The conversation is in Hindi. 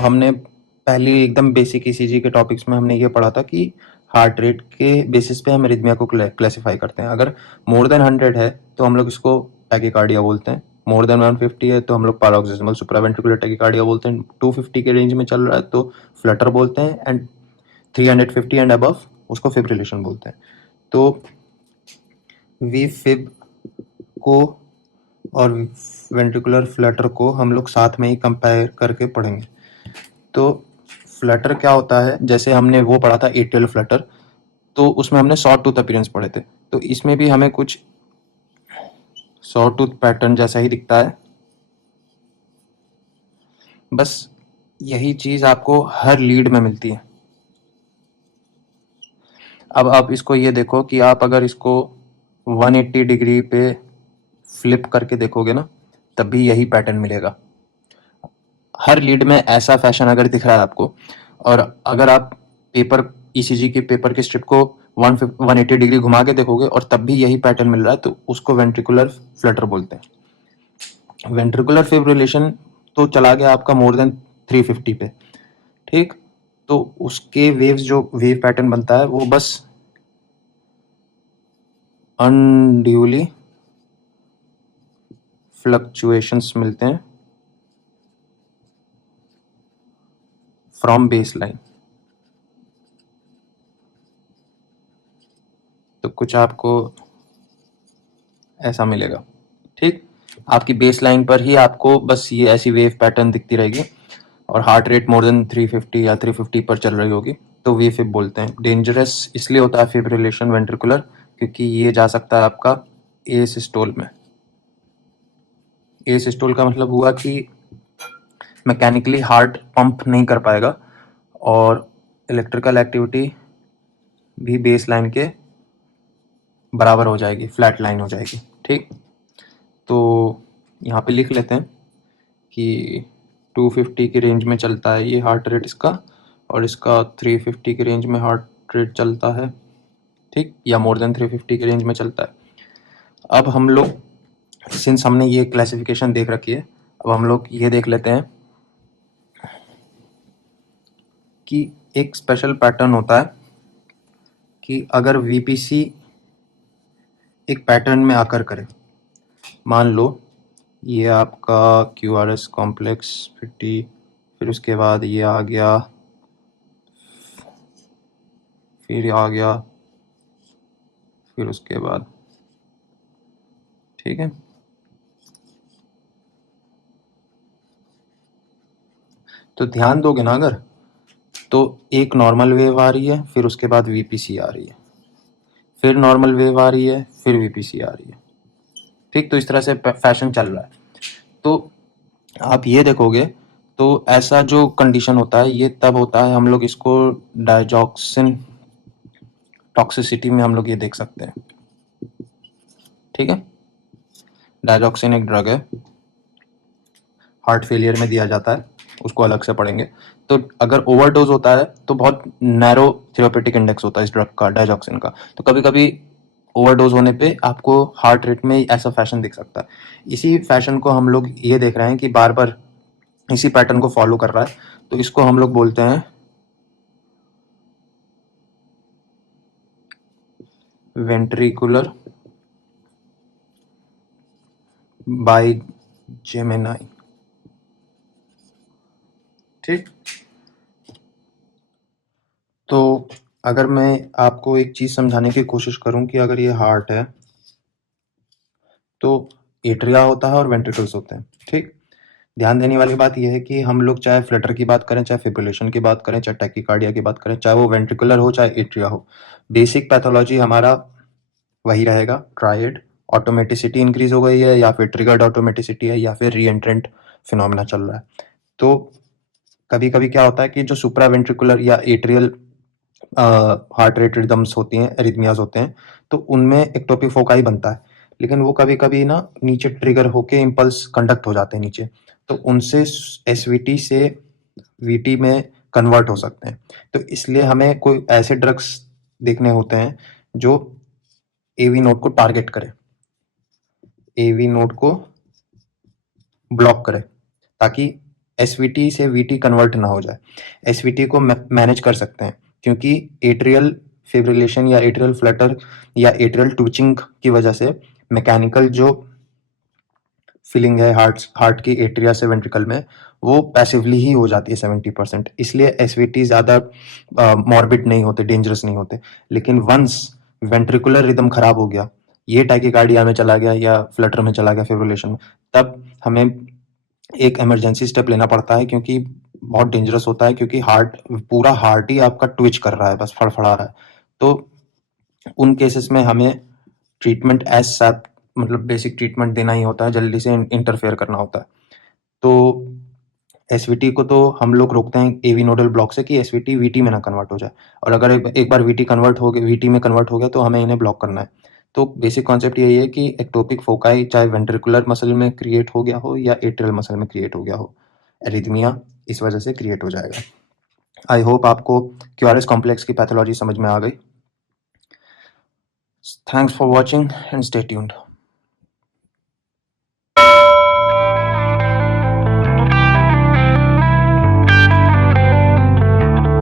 हमने पहली एकदम बेसिक ईसीजी के टॉपिक्स में हमने ये पढ़ा था कि हार्ट रेट के बेसिस पे हम एरिथमिया को क्लासिफाई करते हैं। अगर मोर देन 100 है तो हम लोग इसको टैकीकार्डिया बोलते हैं, मोर देन 150 है तो हम लोग पैरोक्सिस्मल सुप्रावेंट्रिकुलर टैकीकार्डिया बोलते हैं, 250 के रेंज में चल रहा है तो फ्लटर बोलते हैं, एंड 350 एंड अबव उसको फिब्रिलेशन बोलते हैं। तो वी फिब को और वेंट्रिकुलर फ्लटर को हम लोग साथ में ही कंपेयर करके पढ़ेंगे। तो फ्लटर क्या होता है, जैसे हमने वो पढ़ा था एट्रियल फ्लटर, तो उसमें हमने सॉ टूथ अपीयरेंस पढ़े थे, तो इसमें भी हमें कुछ सॉ टूथ पैटर्न जैसा ही दिखता है। बस यही चीज आपको हर लीड में मिलती है। अब आप इसको ये देखो कि आप अगर इसको 180 डिग्री पे फ्लिप करके देखोगे ना, तब भी यही पैटर्न मिलेगा। हर लीड में ऐसा फैशन अगर दिख रहा है आपको, और अगर आप पेपर ईसीजी के पेपर के स्ट्रिप को 180 डिग्री घुमा के देखोगे और तब भी यही पैटर्न मिल रहा है, तो उसको वेंट्रिकुलर फ्लटर बोलते हैं। वेंट्रिकुलर फिब्रिलेशन तो चला गया आपका मोर देन 350 पे, ठीक। तो उसके वेव्स, जो वेव पैटर्न बनता है वो बस अनड्यूली फ्लक्चुएशंस मिलते हैं फ्रॉम बेस लाइन। तो कुछ आपको ऐसा मिलेगा, ठीक। आपकी बेस लाइन पर ही आपको बस ये ऐसी वेव पैटर्न दिखती रहेगी, और हार्ट रेट मोर देन 350 या 350 पर चल रही होगी, तो वी फिब बोलते हैं। डेंजरस इसलिए होता है फिब्रिलेशन वेंट्रिकुलर, क्योंकि ये जा सकता है आपका ए सिस्टोल में। ए सिस्टोल का मतलब हुआ कि मैकेनिकली हार्ट पंप नहीं कर पाएगा और इलेक्ट्रिकल एक्टिविटी भी बेस लाइन के बराबर हो जाएगी, फ्लैट लाइन हो जाएगी, ठीक। तो यहाँ पे लिख लेते हैं कि 250 की रेंज में चलता है ये हार्ट रेट इसका, और इसका 350 की रेंज में हार्ट रेट चलता है, ठीक, या मोर देन 350 की रेंज में चलता है। अब हम लोग, सिंस हमने ये क्लासिफिकेशन देख रखी है, अब हम लोग ये देख लेते हैं कि एक स्पेशल पैटर्न होता है कि अगर वीपीसी एक पैटर्न में आकर करे, मान लो ये आपका क्यूआरएस कॉम्प्लेक्स 50, फिर उसके बाद ये आ गया, फिर आ गया, फिर उसके बाद, ठीक है। तो ध्यान दोगे ना अगर, तो एक नॉर्मल वेव आ रही है, फिर उसके बाद वीपीसी आ रही है, फिर नॉर्मल वेव आ रही है, फिर वीपीसी आ रही है, ठीक। तो इस तरह से फैशन चल रहा है। तो आप ये देखोगे तो ऐसा जो कंडीशन होता है ये तब होता है, हम लोग इसको डायजॉक्सिन टॉक्सिसिटी में हम लोग ये देख सकते हैं, ठीक है। डायजॉक्सिन एक ड्रग है, हार्ट फेलियर में दिया जाता है, उसको अलग से पढ़ेंगे। तो अगर ओवरडोज होता है तो बहुत नैरो थेरेपेटिक इंडेक्स होता है इस ड्रग का, डायजॉक्सिन का। तो कभी कभी ओवरडोज होने पे आपको हार्ट रेट में ऐसा फैशन दिख सकता है। इसी फैशन को हम लोग ये देख रहे हैं कि बार बार इसी पैटर्न को फॉलो कर रहा है, तो इसको हम लोग बोलते हैं वेंट्रिकुलर बाइजेमिनाई, ठीक। तो अगर मैं आपको एक चीज समझाने की कोशिश करूं कि अगर ये हार्ट है तो एट्रिया होता है और वेंट्रिकल्स होते हैं, ठीक। ध्यान देने वाली बात यह है कि हम लोग चाहे फ्लटर की बात करें, चाहे फिब्रिलेशन की बात करें, चाहे टैकीकार्डिया की बात करें, चाहे वो वेंट्रिकुलर हो चाहे एट्रिया हो, बेसिक पैथोलॉजी हमारा वही रहेगा, ट्रायड। ऑटोमेटिसिटी इंक्रीज हो गई है, या फिर ट्रिगर्ड ऑटोमेटिसिटी है, या फिर रीएंट्रेंट फिनोमेना चल रहा है। तो कभी कभी क्या होता है कि जो सुप्रा वेंट्रिकुलर या एट्रियल हार्ट रेट रिदम्स होती हैं, एरिथमियाज होते हैं, तो उनमें एक्टोपिक फोकाई बनता है, लेकिन वो कभी कभी ना नीचे ट्रिगर होके इम्पल्स कंडक्ट हो जाते हैं नीचे, तो उनसे एसवीटी से वीटी में कन्वर्ट हो सकते हैं। तो इसलिए हमें कोई ऐसे ड्रग्स देखने होते हैं जो एवी नोड को टारगेट करे, एवी नोड को ब्लॉक करे, ताकि एसवीटी से वीटी कन्वर्ट ना हो जाए। एसवीटी को मैनेज कर सकते हैं क्योंकि एट्रियल फिब्रिलेशन या एट्रियल फ्लटर या एट्रियल ट्विचिंग की वजह से मैकेनिकल जो फीलिंग है हार्ट की एट्रिया से वेंट्रिकल में, वो पैसिवली ही हो जाती है 70%। इसलिए एसवीटी ज़्यादा मॉर्बिड नहीं होते, डेंजरस नहीं होते। लेकिन वंस वेंट्रिकुलर रिदम खराब हो गया, ये टैकिकार्डिया में चला गया या फ्लटर में चला गया, फिब्रिलेशन में, तब हमें एक इमरजेंसी स्टेप लेना पड़ता है क्योंकि बहुत डेंजरस होता है, क्योंकि पूरा हार्ट ही आपका ट्विच कर रहा है, बस फड़फड़ा रहा है। तो उन केसेस में हमें ट्रीटमेंट एज सैप मतलब बेसिक ट्रीटमेंट देना ही होता है, जल्दी से इंटरफेयर करना होता है। तो एसवीटी को तो हम लोग रोकते हैं एवी नोडल ब्लॉक से कि एसवीटी वीटी में ना कन्वर्ट हो जाए, और अगर एक बार वीटी में कन्वर्ट हो गया तो हमें इन्हें ब्लॉक करना है। तो बेसिक कॉन्सेप्ट यही है कि एक्टोपिक फोकाई चाहे वेंट्रिकुलर मसल में क्रिएट हो गया हो या एट्रियल मसल में क्रिएट हो गया हो, एरिथमिया इस वजह से क्रिएट हो जाएगा। आई होप आपको क्यूआरएस कॉम्प्लेक्स की पैथोलॉजी समझ में आ गई। Thanks for watching and stay tuned.